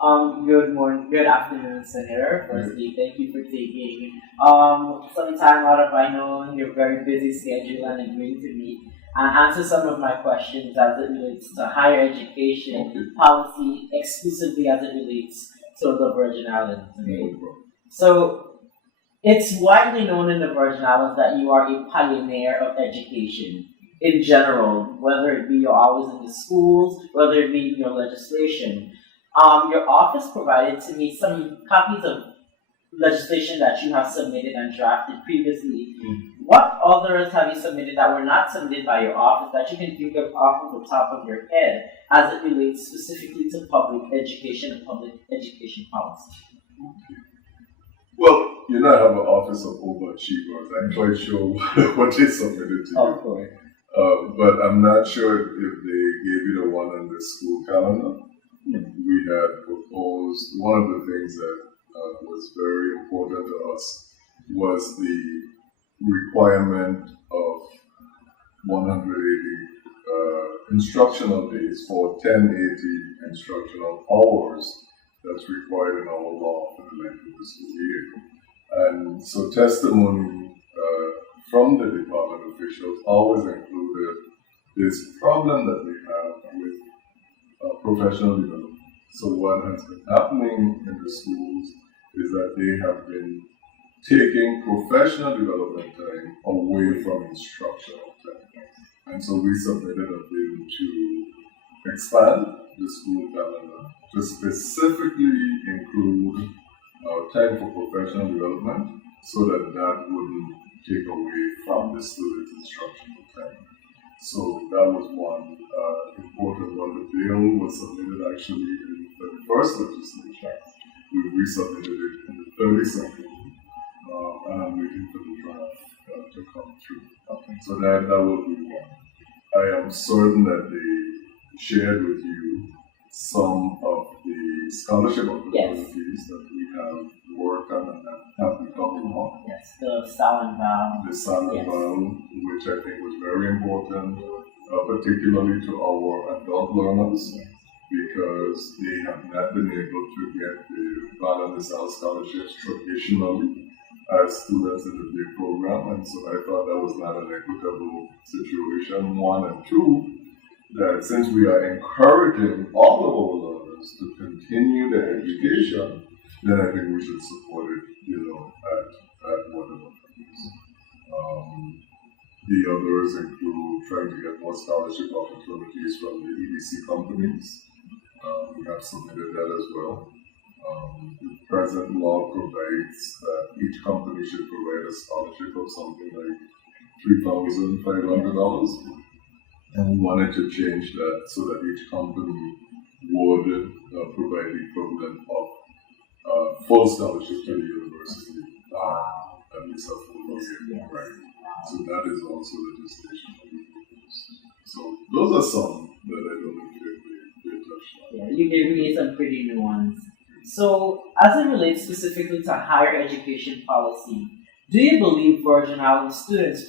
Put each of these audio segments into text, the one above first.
Good morning, good afternoon, Senator. Firstly, thank you for taking some time out of, I know, your very busy schedule and agreeing to meet and answer some of my questions as it relates to higher education policy, exclusively as it relates to the Virgin Islands. Okay? So, it's widely known in the Virgin Islands that you are a pioneer of education in general, whether it be your hours in the schools, whether it be your legislation. Your office provided to me some copies of legislation that you have submitted and drafted previously. What others have you submitted that were not submitted by your office that you can think of off of the top of your head as it relates specifically to public education and public education policy? Well, you know, I have an office of overachievers. I'm quite sure what they submitted to you. Of course. But I'm not sure if they gave you the one on the school calendar. We had proposed, one of the things that was very important to us was the requirement of 180 instructional days for 1080 instructional hours that's required in our law for the length of the school year. And so testimony from the department officials always included this problem that we have with professional development. So what has been happening in the schools is that they have been taking professional development time away from instructional time. And so we submitted a bill to expand the school calendar to specifically include time for professional development so that that wouldn't take away from the students' instructional time. So that was one important one. The bill was submitted actually in the first legislature. We resubmitted it in the 32nd, and I'm waiting for the draft to come through. Okay. So that will be one. I am certain that they shared with you some of the scholarship opportunities that we have worked on and have become more. Yes, the Salon Vow. The Salon Vow, which I think was very important, particularly to our adult learners, because they have not been able to get the Val and scholarships traditionally as students in the big program, and so I thought that was not an equitable situation, one, and two, that since we are encouraging all of our learners to continue their education, then I think we should support it, at whatever price. The others include trying to get more scholarship opportunities from the EDC companies. We have submitted that as well. The present law provides that each company should provide a scholarship of something like $3,500. And we wanted to change that so that each company would provide the equivalent of full scholarship to the university, at least a full year, right? So that is also legislation that we propose. So those are some that I don't know if they touched on. Yeah, you gave me some pretty new ones. So, as it relates specifically to higher education policy, do you believe Virgin Islands students,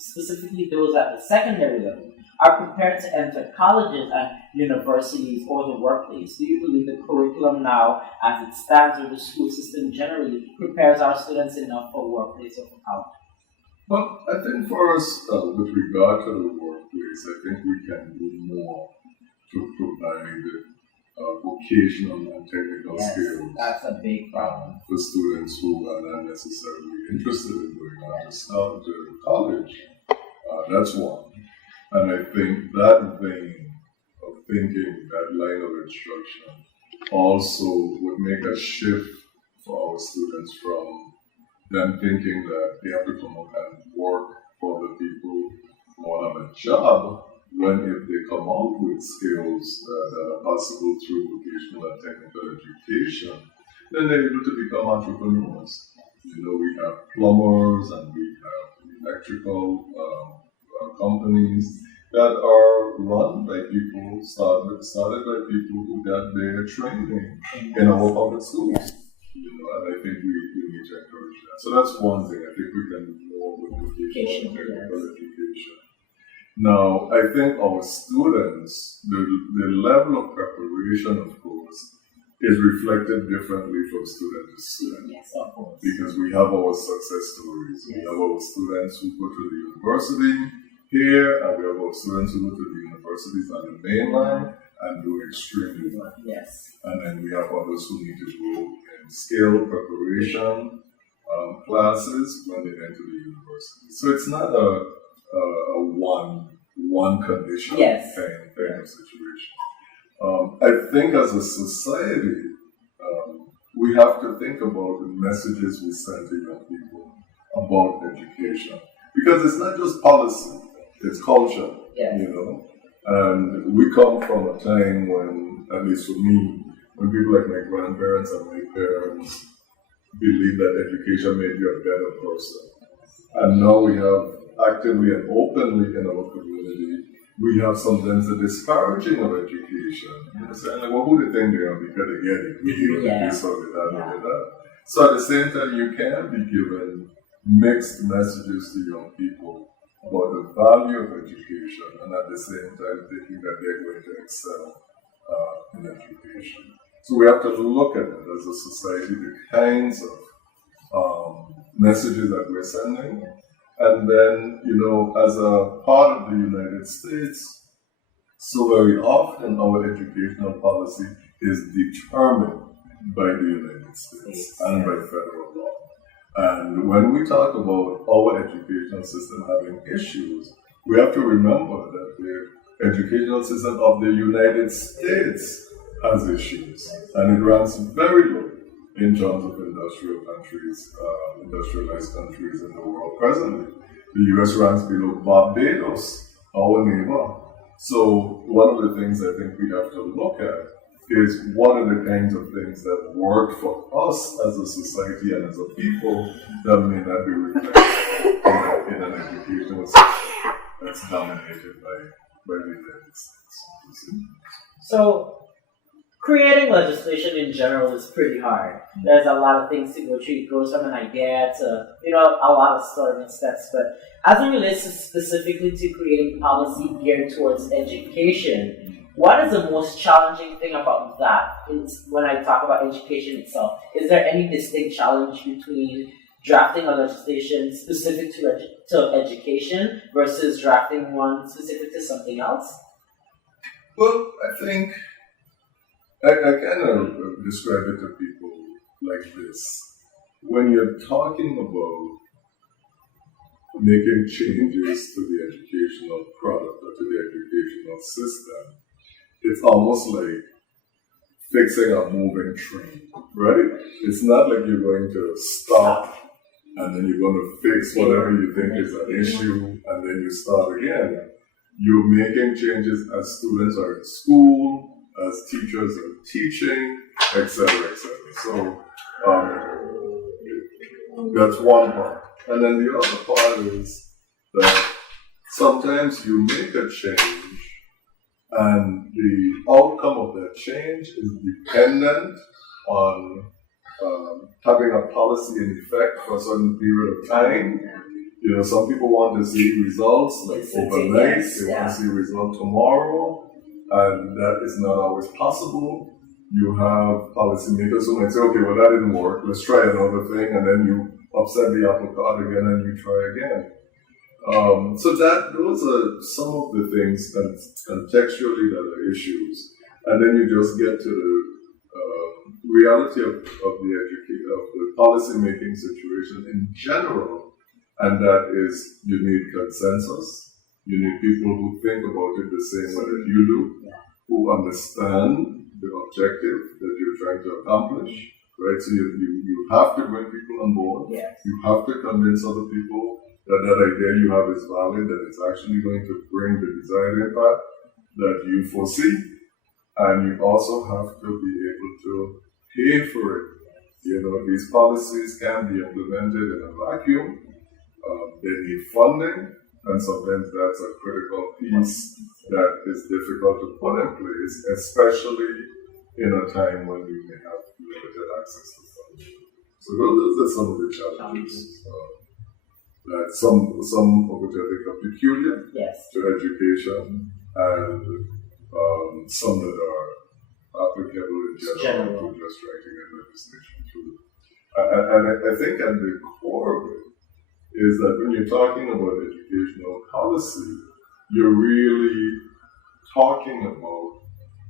specifically those at the secondary level, are prepared to enter colleges and universities or the workplace? Do you believe the curriculum now, as it stands, or the school system generally, prepares our students enough for workplace or for college? Well, I think for us, with regard to the workplace, I think we can do more to provide vocational and technical skills. That's a big problem. For students who are not necessarily interested in going on to college. That's one. And I think that vein of thinking, that line of instruction, also would make a shift for our students from them thinking that they have to come out and work for the people who have a job, when if they come out with skills that are possible through vocational and technical education, then they're able to become entrepreneurs. We have plumbers and we have electrical companies that are run by people, started by people who got their training in our public schools. And I think we need to encourage that. So that's one thing. I think we can do more with vocational and technical education. Now, I think our students, the level of preparation, of course, is reflected differently from student to student. Yes, of course. Because we have our success stories. We have our students who go to the university here, and we have our students who go to the universities on the mainland and do extremely well. Yes. And then we have others who need to go in skill preparation classes when they enter the university. So it's not a one condition kind of situation. I think as a society, we have to think about the messages we send to young people about education. Because it's not just policy, it's culture, you know. And we come from a time when, at least for me, when people like my grandparents and my parents believed that education made you a better person. And now we have actively and openly in our community, we have sometimes a disparaging of education. You know, saying, like, well, who do they think they are because they get it? We this or that. So at the same time, you can be given mixed messages to young people about the value of education, and at the same time thinking that they're going to excel in education. So we have to look at it as a society, the kinds of messages that we're sending. And then, you know, as a part of the United States, so very often our educational policy is determined by the United States and by federal law. And when we talk about our educational system having issues, we have to remember that the educational system of the United States has issues. And it ranks very low in terms of industrialized countries in the world presently. The US ranks below Barbados, our neighbor. So one of the things I think we have to look at is what are the kinds of things that work for us as a society and as a people that may not be reflected in an educational system that's dominated by the United States. So, creating legislation in general is pretty hard. There's a lot of things to go through. It goes from an idea to, you know, a lot of starting steps. But as it relates specifically to creating policy geared towards education, what is the most challenging thing about that? When I talk about education itself, is there any distinct challenge between drafting a legislation specific to education versus drafting one specific to something else? Well, I think I kind of describe it to people like this. When you're talking about making changes to the educational product or to the educational system, it's almost like fixing a moving train, right? It's not like you're going to stop and then you're going to fix whatever you think is an issue and then you start again. You're making changes as students are in school, as teachers are teaching, etc., etc. So that's one part. And then the other part is that sometimes you make a change and the outcome of that change is dependent on having a policy in effect for a certain period of time. You know, some people want to see results like overnight, they want to see results tomorrow, and that is not always possible. You have policymakers who might say, okay, well, that didn't work, let's try another thing, and then you upset the apple cart again and you try again. So those are some of the things contextually that are issues. And then you just get to the reality of the policy making situation in general, and that is you need consensus. You need people who think about it the same way that you do, who understand the objective that you're trying to accomplish, right? So you have to bring people on board. You have to convince other people that idea you have is valid, that it's actually going to bring the desired impact that you foresee. And you also have to be able to pay for it. You know, these policies can be implemented in a vacuum. They need funding, and sometimes that's a critical piece that is difficult to put in place, especially in a time when we may have limited access to funding. So those are some of the challenges. That some of which I think are peculiar to education, and some that are applicable in general to just writing a legislation through. And I think at the core of it is that when you're talking about educational policy, you're really talking about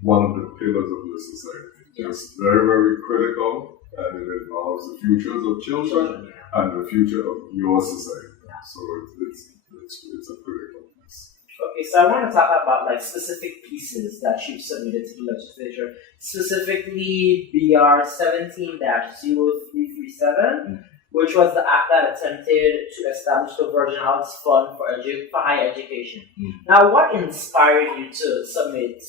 one of the pillars of the society. It's very, very critical, and it involves the futures of children and the future of your society. So it's a critical piece. Okay, so I want to talk about like specific pieces that you've submitted to the legislature, specifically BR 17-0337, which was the act that attempted to establish the Virgin Islands Fund for higher education. Now, what inspired you to submit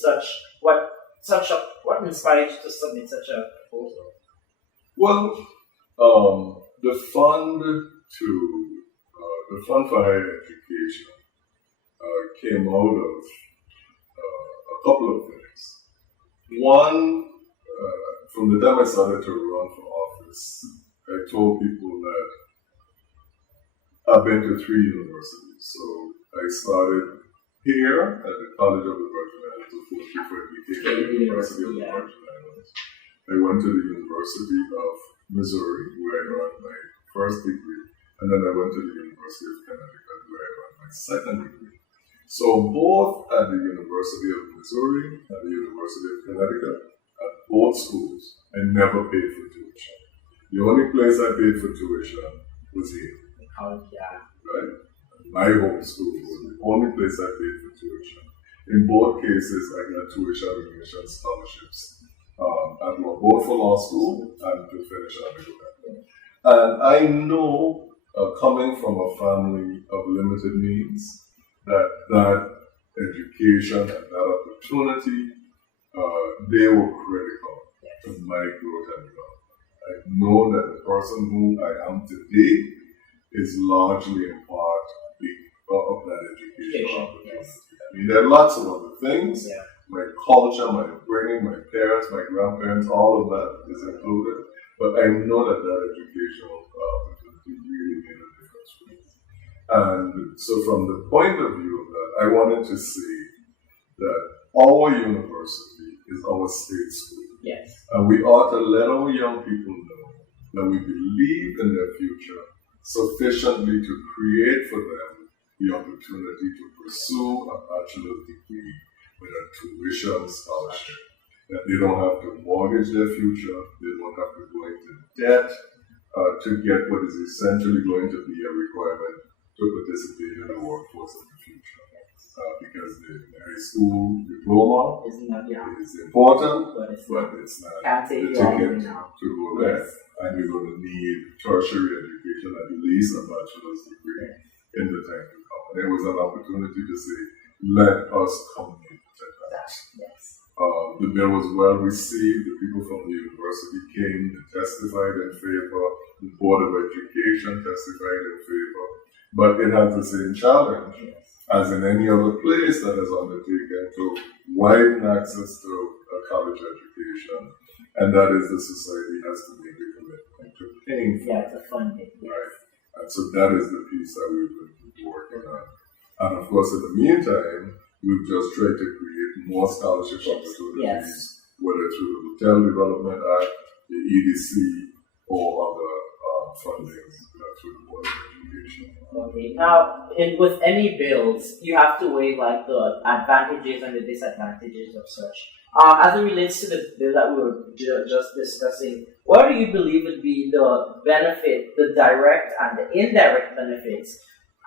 what inspired you to submit such a proposal? Well, the fund for higher education came out of a couple of things. One, from the time I started to run for office, I told people that I've been to 3 universities. So I started here at the College of the Virgin Islands before it became the University of the Virgin Islands. I went to the University of Missouri, where I earned my first degree, and then I went to the University of Connecticut, where I earned my second degree. So both at the University of Missouri and the University of Connecticut, at both schools, I never paid for tuition. The only place I paid for tuition was here. Right? My home school was the only place I paid for tuition. In both cases, I got tuition and admission scholarships. Both for law school and to finish undergrad. And I know, coming from a family of limited means, that education and that opportunity, they were critical to my growth and development. I know that the person who I am today is largely in part of that educational opportunity. I mean, there are lots of other things. My culture, my upbringing, my parents, my grandparents, all of that is included. But I know that educational opportunity really made a difference for me. And so from the point of view of that, I wanted to say that our university is our state school. Yes. And we ought to let our young people know that we believe in their future sufficiently to create for them the opportunity to pursue a bachelor's degree with a tuition scholarship. That they don't have to mortgage their future, they don't have to go into debt to get what is essentially going to be a requirement to participate in the workforce of the future. Because the high school diploma is important, but it's not the ticket to go there. And you're going to need tertiary education, at least a bachelor's degree, in the time to come. And it was an opportunity to say, let us commit to that. The bill was well received. The people from the university came, they testified in favor. The Board of Education testified in favor. But it has the same challenge as in any other place that has undertaken to widen access to a college education, and that is the society has to make a commitment to paying for it. To fund it. Right? And so that is the piece that we've been working on. And of course, in the meantime, we've just tried to create more scholarship opportunities, whether through the Hotel Development Act, the EDC, or other funding through the Board of Education. Okay. Now, with any bills, you have to weigh like the advantages and the disadvantages of such. As it relates to the bill that we were just discussing, what do you believe would be the benefit, the direct and the indirect benefits,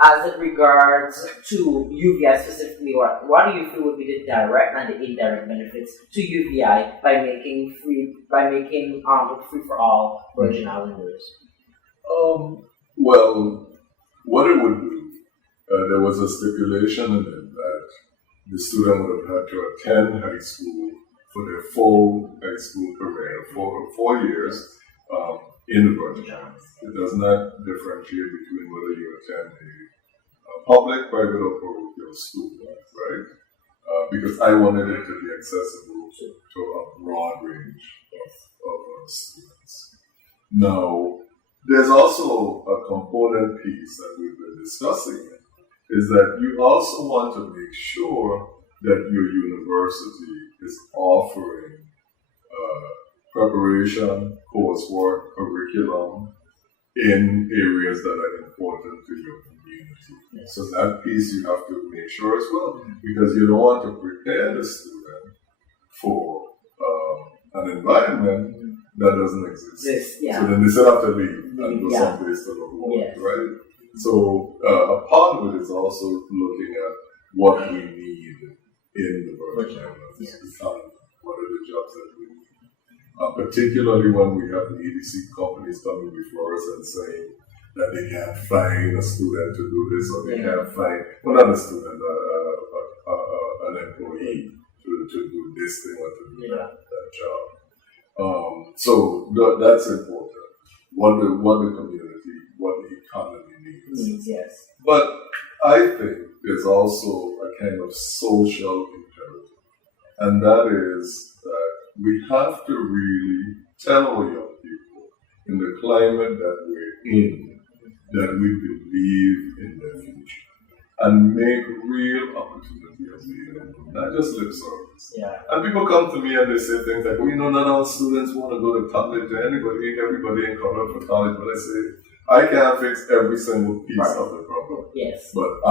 as it regards to UVI specifically? What do you feel would be the direct and the indirect benefits to UVI by making free for all Virgin Islanders? Well, what it would do, there was a stipulation in it that the student would have had to attend high school for their full high school career, for 4 years in the Virgin Islands. It does not differentiate between whether you attend a public, private, or parochial school, right? Because I wanted it to be accessible to a broad range of students. Now, there's also a component piece that we've been discussing, is that you also want to make sure that your university is offering preparation, coursework, curriculum in areas that are important to your community. Yes. So that piece you have to make sure as well, because you don't want to prepare the student for an environment that doesn't exist. So then they still have to leave and go someplace to look forward, right? So a part of it is also looking at what we need in the Virgin Islands economy. What are the jobs that we need? Particularly when we have the EDC companies coming before us and saying that they can't find a student to do this, or they can't find, well, not a student, an employee to do this thing or to do that job. So that's important. What the community, what the economy needs. But I think there's also a kind of social imperative, and that is that we have to really tell our young people in the climate that we're in that we believe in their future and make real opportunity available, not just lip service. And people come to me and they say things like, well, none of our students want to go to college, and everybody in college for college. But I say, I can't fix every single piece of the problem. But I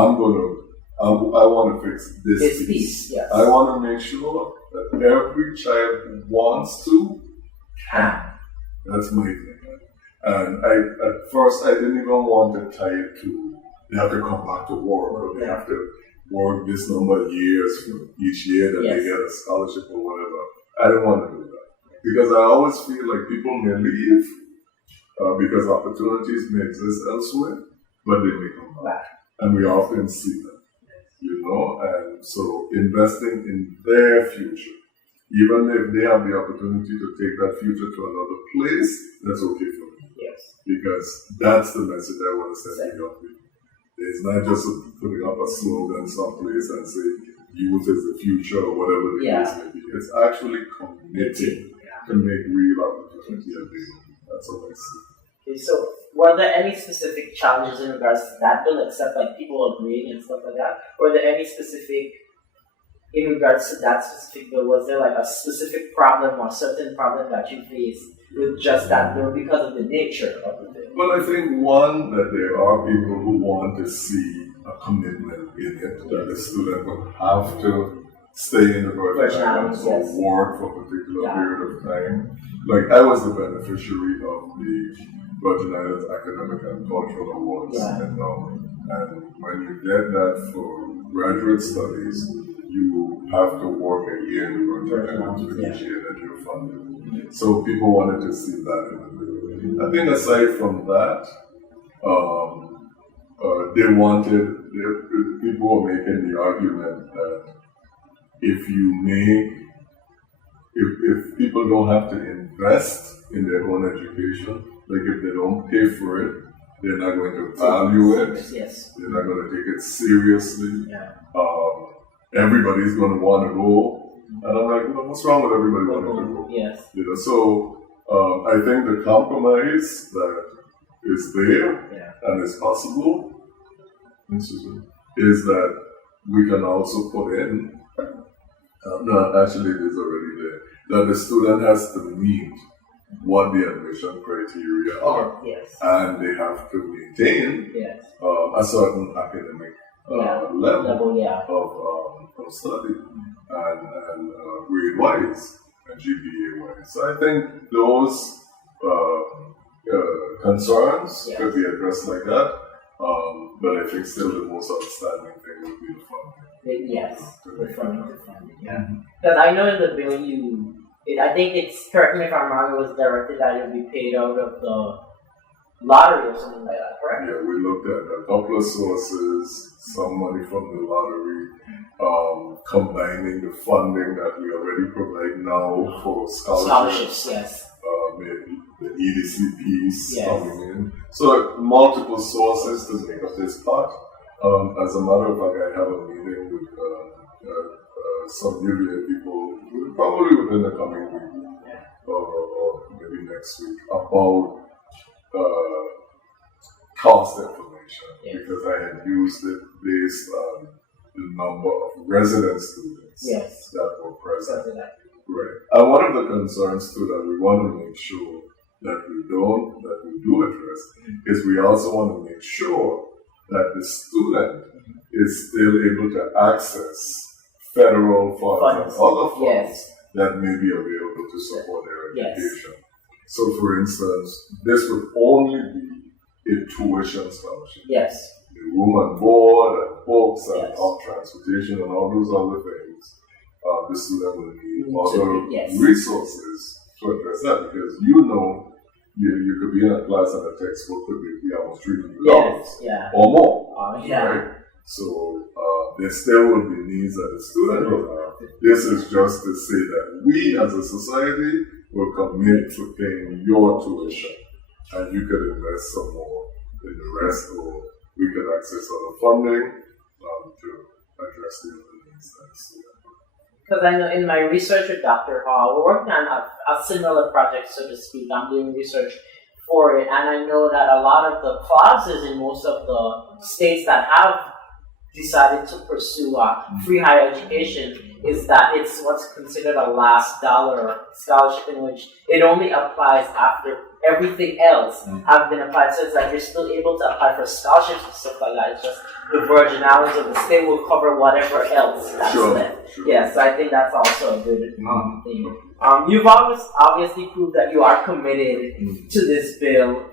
want to fix this piece. I want to make sure that every child who wants to can. That's my thing. And at first, I didn't even want to tie it to they have to come back to work, or they have to work this number of years each year that they get a scholarship or whatever. I didn't want to do that because I always feel like people may leave because opportunities may exist elsewhere, but they may come back, and we often see that, and so investing in their future, even if they have the opportunity to take that future to another place, that's okay for me. Because that's the message I want to send to young people. It's not just putting up a slogan someplace and say, youth is the future or whatever the case may be. It's actually committing to make real opportunity available. That's what I see. So, were there any specific challenges in regards to that bill, except like people agreeing and stuff like that? Were there any specific, in regards to that specific bill, was there like a specific problem or certain problem that you faced with just that bill because of the nature of the bill? Well, I think one, that there are people who want to see a commitment in it, that the student will have to stay in the Virgin Islands or work for a particular period of time. Like, I was the beneficiary of the Virgin Islands Academic and Cultural Awards endowment. And when you get that for graduate studies, you have to work a year in the Virgin Islands for each year that you're funded. So people wanted to see that in the bill. I think aside from that, people were making the argument that if people don't have to invest in their own education, like if they don't pay for it, they're not going to value it. They're not going to take it seriously. Everybody's going to want to go. And I'm like, what's wrong with everybody wanting to go? So I think the compromise that is there and is possible is that we can also put in, actually it is already there, that the student has to meet what the admission criteria are, and they have to maintain a certain academic level of study and grade-wise and GPA-wise. So I think those concerns could be addressed like that, but I think still the most outstanding thing would be the funding. The funding. Because I know in the bill I think it's, correct me if I'm wrong, it was directed that it would be paid out of the lottery or something like that, correct? Yeah, we looked at a couple of sources, some money from the lottery, combining the funding that we already provide now for scholarships. Maybe the EDC piece coming in. So multiple sources to make up this part. As a matter of fact, I have a meeting with some UVA people, probably within the coming week or maybe next week, about cost information, because I had used it based on the number of resident students that were present. Right. And one of the concerns too that we want to make sure that we do address is we also want to make sure that the student is still able to access federal funds and other funds that may be available to support their education. So for instance, this would only be a tuition scholarship. Yes. The room and board and books and transportation and all those other things. The student will need other resources to address that, because you could be in a class and a textbook could be almost $300 or more. Right? So there still will be needs that the student will have. This is just to say that we as a society will commit to paying your tuition, and you could invest some more in the rest, or we could access other funding to address the other needs that the student. Because I know in my research with Dr. Hall, we're working on a similar project, so to speak. I'm doing research for it, and I know that a lot of the clauses in most of the states that have decided to pursue free higher education is that it's what's considered a last dollar scholarship, in which it only applies after everything else have been applied. So it's like you're still able to apply for scholarships and stuff like that. It's just the Virgin Islands or the state will cover whatever else that's left. Sure. Yeah, so I think that's also a good thing. You've obviously proved that you are committed to this bill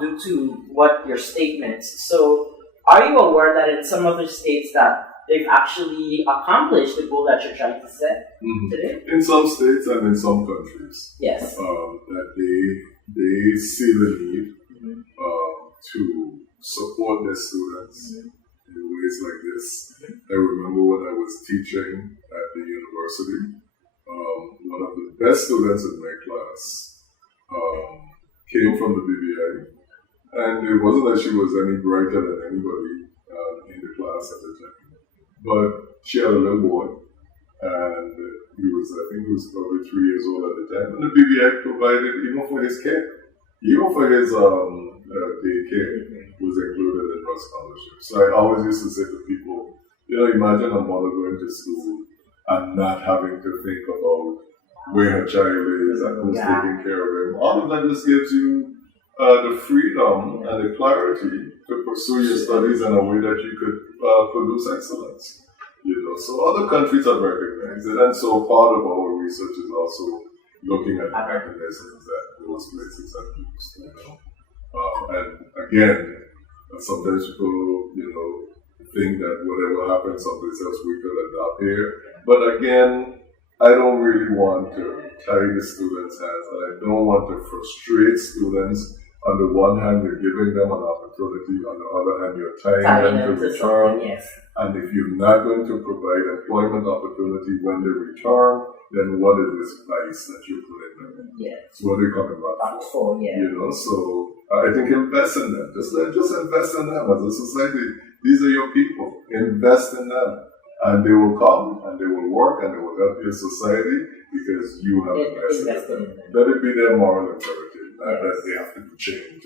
due to what your statements. So are you aware that in some other states that they've actually accomplished the goal that you're trying to set today? In some states and in some countries. Yes. That they see the need to support their students in ways like this. I remember when I was teaching at the university, one of the best students in my class came from the BBI. And it wasn't that she was any brighter than anybody in the class at the time. But she had a little boy, and I think he was probably 3 years old at the time. And the BBI provided, even for his care, even for his daycare, was included in her scholarship. So I always used to say to people, imagine a mother going to school and not having to think about where her child is and who's taking care of him. All of that just gives you the freedom and the clarity to pursue your studies in a way that you could produce excellence. So other countries have recognized it, and so part of our research is also looking at the mechanisms that those places have used. And again, sometimes people, think that whatever happens someplace else we could adopt here. But again, I don't really want to tie the students' hands, and I don't want to frustrate students. On the one hand, you're giving them an opportunity. On the other hand, you're tying them to return. And if you're not going to provide employment opportunity when they return, then what is this price that you're putting them in? So what are they coming back for? So I think invest in them. Just invest in them as a society. These are your people. Invest in them. And they will come, and they will work, and they will help your society because you have invested in them. Let it be their moral imperative. That they have to change.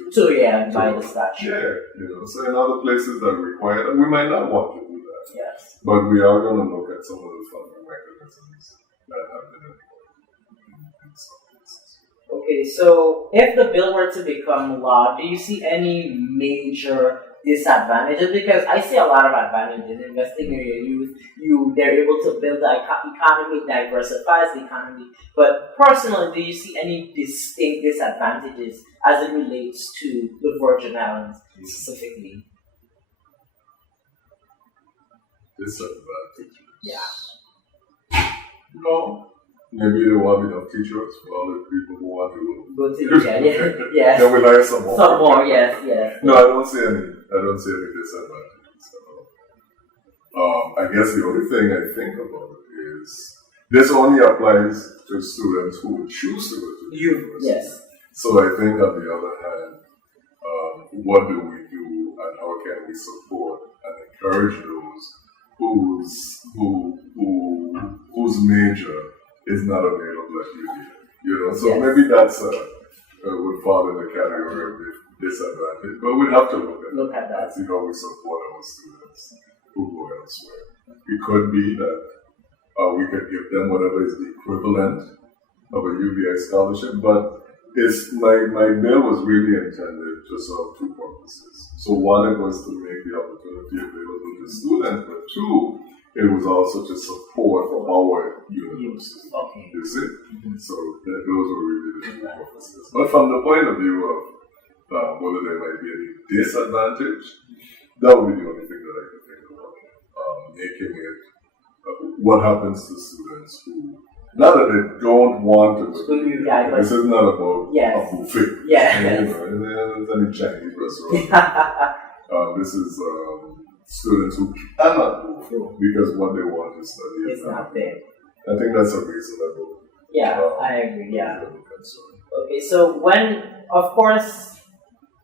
By the statute. So in other places that require that, we might not want to do that. But we are going to look at some of the funding mechanisms that have been employed in some places. Okay, so if the bill were to become law, do you see any major disadvantages? Because I see a lot of advantages. Investing in your youth, they're able to build the economy, diversifies the economy. But personally, do you see any distinct disadvantages as it relates to the Virgin Islands specifically? Disadvantages? No. Maybe they won't have enough teachers for all the people who want to go to yes. Then we'll hire some more. Some more, yes. No, I don't see any disadvantages at all. I guess the only thing I think about is this only applies to students who would choose to go to the university. So I think on the other hand, what do we do and how can we support and encourage those whose major is not available at UVA? So maybe that's would fall in the category of disadvantage, but we'd have to look at that and see how we support our students who go elsewhere. It could be that we could give them whatever is the equivalent of a UBI scholarship, but my bill was really intended to serve two purposes. So one, it was to make the opportunity available to students, but two, it was also to support our university. Okay. You see? So those were really the two purposes. But from the point of view of whether there might be any disadvantage, that would be the only thing that I could think about. Making it, what happens to students who, not that they don't want to, but this is not about a buffet. Yes. It's any Chinese restaurant. This is students who cannot move because what they want to study is not there. I think that's a reasonable. I agree. Yeah. Okay, so when, of course,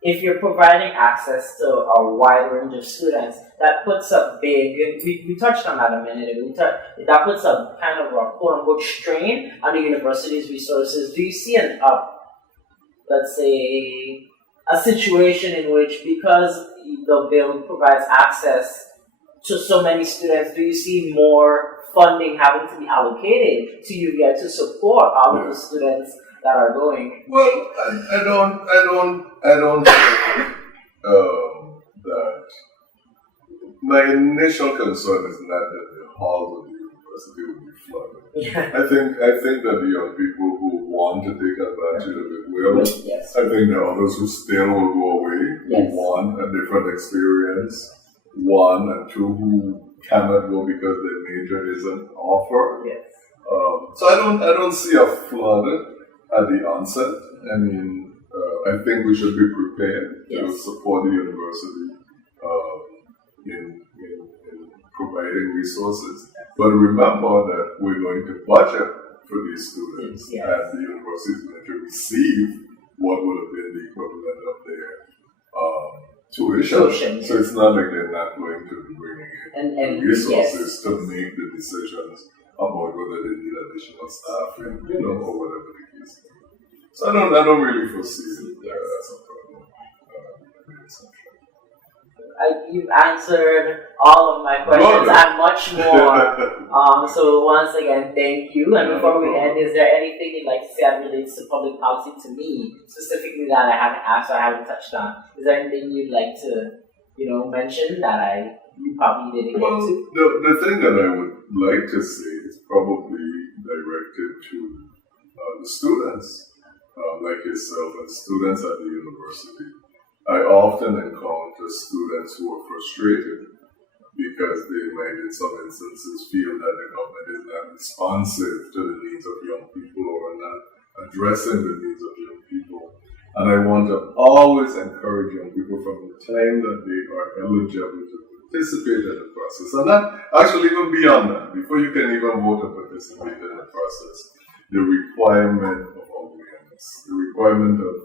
if you're providing access to a wide range of students, that puts a big, we touched on that a minute ago, that puts a kind of a quote-unquote strain on the university's resources. Do you see let's say, a situation in which, because the bill provides access to so many students, do you see more funding having to be allocated to UVI to support all of the students that are going? Well, I don't think that my initial concern is not that the halls of the university will be flooded. I think that the young people who want to take advantage of it will. Yes. I think there are others who still will go away, who want a different experience, one, and two, who cannot go because their major isn't offered. Yes. So I don't see a flood at the onset. I mean, I think we should be prepared to support the university in providing resources. But remember that we're going to budget for these students, and the university is going to receive what would have been the equivalent of their tuition. So it's not like they're not going to be bringing in resources to make the decisions about whether they need additional staff, and or whatever the case. So I don't really foresee it as a problem. You've answered all of my questions and much more. So once again, thank you. And before we end, is there anything you'd like to say that relates to public policy to me, specifically that I haven't asked or I haven't touched on? Is there anything you'd like to, mention that you probably didn't get to? The thing that I would like to say is probably directed to the students, like yourself, and students at the university. I often encounter students who are frustrated because they might, in some instances, feel that the government is not responsive to the needs of young people or not addressing the needs of young people. And I want to always encourage young people from the time that they are eligible to participate in the process. And that actually even beyond that, before you can even vote to participate in the process, the requirement of awareness, the requirement of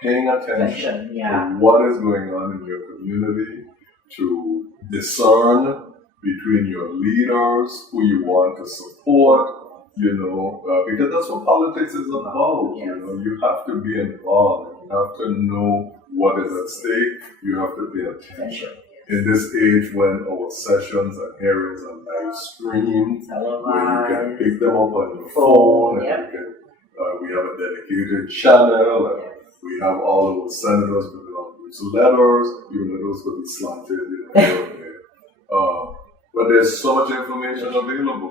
paying attention to what is going on in your community, to discern between your leaders, who you want to support, because that's what politics is about. You have to be involved. You have to know what is at stake. You have to pay attention. In this age when our sessions and hearings are live streamed, where you can pick them up on your phone, and we have a dedicated channel, and we have all of our senators putting on letters, even though those could be slanted, but there's so much information available.